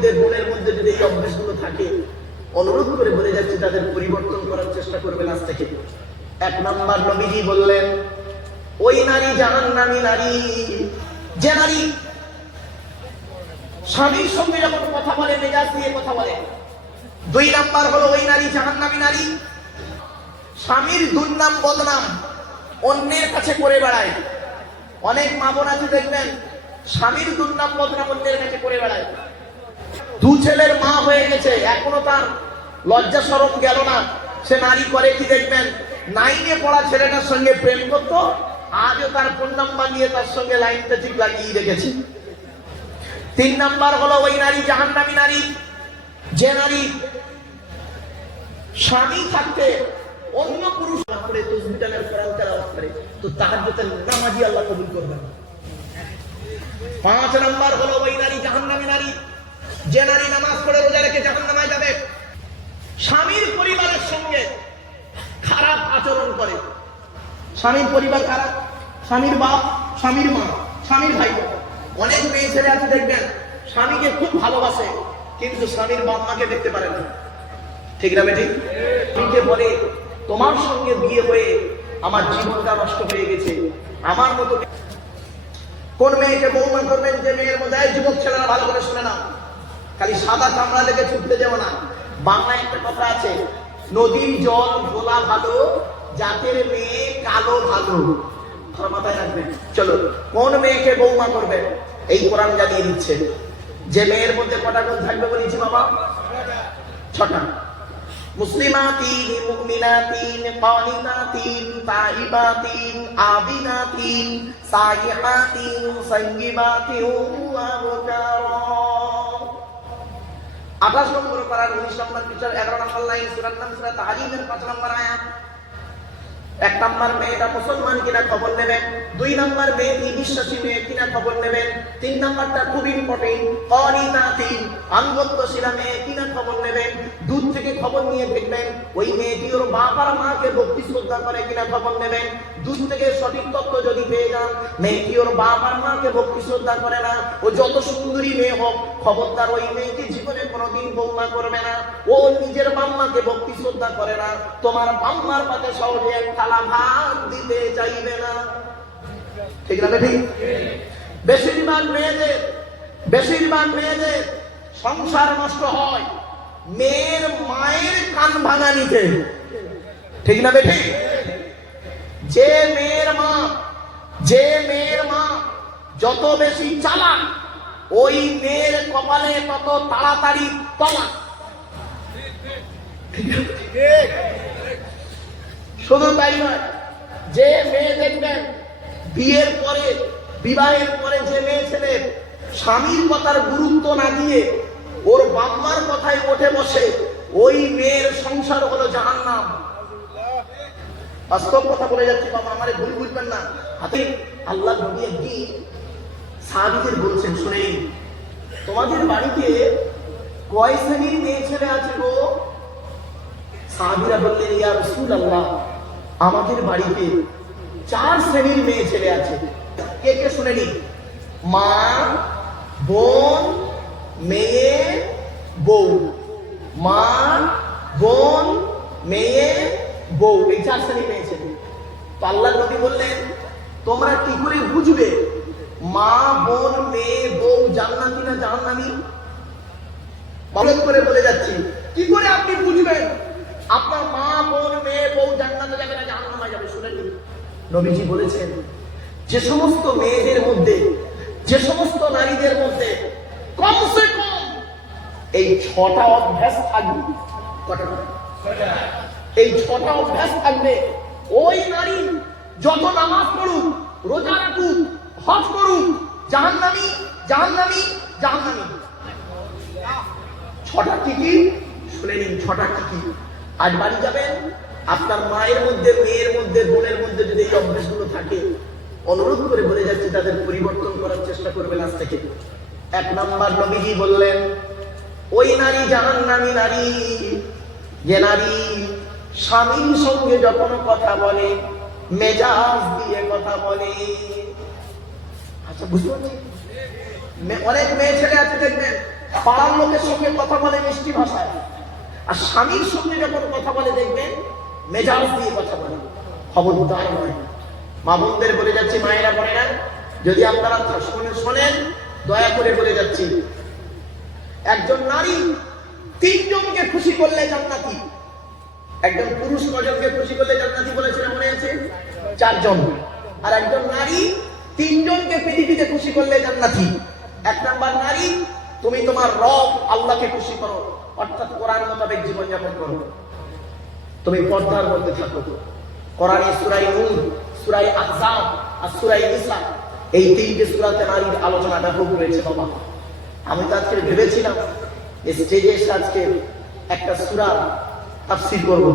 মধ্যে বোনের মধ্যে যদি এই অভ্যাসগুলো থাকে, অনুরোধ করে বলে যাচ্ছে তাদের পরিবর্তন করার চেষ্টা করবেন আজ থেকে। এক নম্বর, নবীজি বললেন ওই নারী জাহান্নামী নারী যে নারী স্বামীর সঙ্গে যখন কথা বলে মেজাজ দিয়ে কথা বলে। দুই নাম্বার হলো ওই নারী জাহান্নামী নারী স্বামীর দুর্নাম বদনাম অন্যের কাছে করে বেড়ায়। অনেক মা বোন আছে দেখবেন স্বামীর দুর্নাম বদনাম অন্যের কাছে করে বেড়ায়। দু ছেলের মা হয়ে গেছে, এখনো তার লজ্জা শরম গেল না। সে নারী করে কি দেখবেন, 9-এ পড়া ছেলেটার সঙ্গে প্রেম করতো, আজও তার ফোন নাম্বার নিয়ে তার সঙ্গে লাইনটা ঠিক লাগিয়ে রেখেছে। 3 নাম্বার হলো ওই নারী জাহান্নামী নারী যে নারী স্বামী থাকতে অন্য পুরুষ করে তসবিহটানের কোরআন তেলাওয়াত করে, তো তাহাজ্জুদের নামাজি আল্লাহ কবুল করবে না। 5 নাম্বার হলো ওই নারী জাহান্নামী নারী যে নারী নামাজ পড়ে রোজা রেখে জাহান্নামে যাবে, স্বামীর পরিবারের সঙ্গে খারাপ আচরণ করে। স্বামীর পরিবার খারাপ, স্বামীর বাপ, স্বামীর মা, স্বামীর ভাই। অনেক মেয়ে ছেলে আছে দেখবেন স্বামীকে খুব ভালোবাসে কিন্তু স্বামীর বাপ মাকে দেখতে পারে না। ঠিক না বেটি? স্বামীকে বলে তোমার সঙ্গে বিয়ে হয়ে আমার জীবনটা নষ্ট হয়ে গেছে, আমার মতো। কোন মেয়েকে বৌমা করবেন যে মেয়ের মধ্যে, যুবক ছেলেরা ভালো করে শুনে না, খালি সাদা চামড়া লেগে ছুটতে যাও না। বাংলায় একটা কথা আছে, নদীর জল গোলা ভালো, জাতের মেয়ে কালো ভালো। মাথায় রাখবেন। চলো, কোন মেয়েকে বৌমা করবেন এই কোরআন জানিয়ে দিচ্ছে। যে মেয়ের মধ্যে কটা গুণ থাকবে বলেছি বাবা? 6টা। মুসলিমাতিন, মুমিনাতিন, কানিতাতিন, তাইবাতিন, আবিদাতিন, সাইহাতিন, সাইয়্যিবাতিন ওয়া আবকারা। 28 নম্বর পারার 19 নম্বর পৃষ্ঠার 11 নম্বর লাইন, সূরার নাম সূরা তাহরিমের 5 নম্বর আয়াত। 1 নম্বর মেয়েটা মুসলমান কিনা খবর নেবেন, 2 নম্বর মেয়েটি বিশ্বাসী মেয়ে কিনা খবর নেবেন, 3 নম্বরটা খুব ইম্পর্টেন্ট, কানিতাতিন, আনুগত্যশীলা মেয়ে কিনা খবর নেবেন। দূর থেকে খবর নিয়ে দেখবেন ওই মেয়েটি ওর বাপ আর মাকে ভক্তি শ্রদ্ধা করে কিনা খবর নেবেন। দূর থেকে সঠিক তথ্য যদি পেয়ে যান মেয়েটি ওর বাপ আর মাকে ভক্তি শ্রদ্ধা করে না, ও যত সুন্দরী মেয়ে হোক, খবরদার ওই মেয়েটি জীবনে কোনোদিন বৌমা করবে না। ও নিজের বাম্মাকে ভক্তি শ্রদ্ধা করে না, তোমার বাম্মার পাতে সহজে এক থালা ভাত দিতে চাইবে না। ঠিক না বেটি? বেশিরভাগ মেয়েদের সংসার নষ্ট হয় মেয়ের মায়ের কান ভাঙা নিতে। ঠিক না বেটি? যে মেয়ের মা যত বেশি চালাক, ওই মেয়ের কপালে তত তাড়াতাড়ি তলাক। শুধু তাই নয়, যে মেয়ে দেখবেন বিবাহের পরে যে মেয়ে ছেলে স্বামীর কথার গুরুত্ব না দিয়ে ওর বাম্মার কথায় উঠে বসে, ওই মেয়ের সংসার হলো জাহান্নাম। বাস্তব কথা বলে যাচ্ছি বাবা, আমারে ভুল বুঝবেন না। হাতে আল্লাহ নবী একদিন সাহাবীদের বলছেন, শুনে তোমাদের বাড়িতে কয় শ্রেণীর মেয়ে ছেলে আছে গো? সাহাবীরা বললেন, ইয়া রাসূলুল্লাহ, আমাদের বাড়িতে 4 শ্রেণীর মেয়ে ছেলে আছে। কে কে শুনে নি? মা, বোন, মেয়ে, বউ। মা, বোন, মেয়ে, বউ, এই 4 শ্রেণীর মেয়ে ছেলে। তো আল্লাহ নবী বললেন, তোমরা কি করে বুঝবে মা, বোন, মেয়ে, বউ জান্নাতি না জাহান্নামী? বলদ করে বলে যাচ্ছি, কি করে আপনি বুঝবেন আপনার মা, বোন, মেয়ে, বউ জান্নাতে যাবে না জাহান্নামে যাবে? শুনেন, নবীজি বলেছেন, যে সমস্ত মেয়েদের মধ্যে, যে সমস্ত নারীদের মধ্যে কমসে কম এই 6টা অভ্যাস থাকবে। কটা? এই 6টা অভ্যাস থাকবে, ওই নারী যত নামাজ পড়ুক, রোজা রাখুক, হজ করুক, জাহান্নামী, জাহান্নামী, জাহান্নামী। 6টা কি কি? শুনে নিন 6টা কি কি। আজ বাড়ি যাবেন, আপনার মায়ের মধ্যে, মেয়ের মধ্যে, বোনের মধ্যে যদি এই অভ্যাসগুলো থাকে, অনুরোধ করে বলে যাচ্ছি তাদের পরিবর্তন করার চেষ্টা করবেন আজ থেকে। 1 নম্বর, নবীজি বললেন ওই নারী জাহান্নামী নারী যে নারী স্বামীর সঙ্গে যখন কথা বলে মেজাজ দিয়ে কথা বলে। আচ্ছা, বুঝতে পারছি? অনেক মেয়ে ছেলে আছে দেখবেন পাড়ার লোকের সঙ্গে কথা বলে মিষ্টি ভাষায়, আর স্বামীর সঙ্গে যখন কথা বলে দেখবেন মেজাজ দিয়ে কথা বলে। খবরদার নয়। মা বোনদের বলে যাচ্ছি, মায়েরা বোনেরা, যদি আপনারা শোনেন দয়া করে বলে যাচ্ছি, একজন নারী 3 জনকে খুশি করলে জান্নাতি। একজন পুরুষ কজনকে খুশি করলে জান্নাতি বলেছিল মনে আছে? 4 জন। আর একজন নারী 3 জনকে পৃথিবীতে খুশি করলে জান্নাতি। 1 নাম্বার নারী, তুমি তোমার রব আল্লাহকে খুশি করো, অর্থাৎ কোরআন মোতাবেক জীবনযাপন করো, তুমি পর্দার মধ্যে থাকো। কোরআনে সূরা নূর, সূরা আহজাব আর সূরা নিসা, এই 3টে সূরাতে নারীর আলোচনা ব্যাপক রয়েছে। বাবা, আমি তো আজকে ভেবেছিলাম স্টেজে এসে আজকে একটা সূরা তাফসীর করব।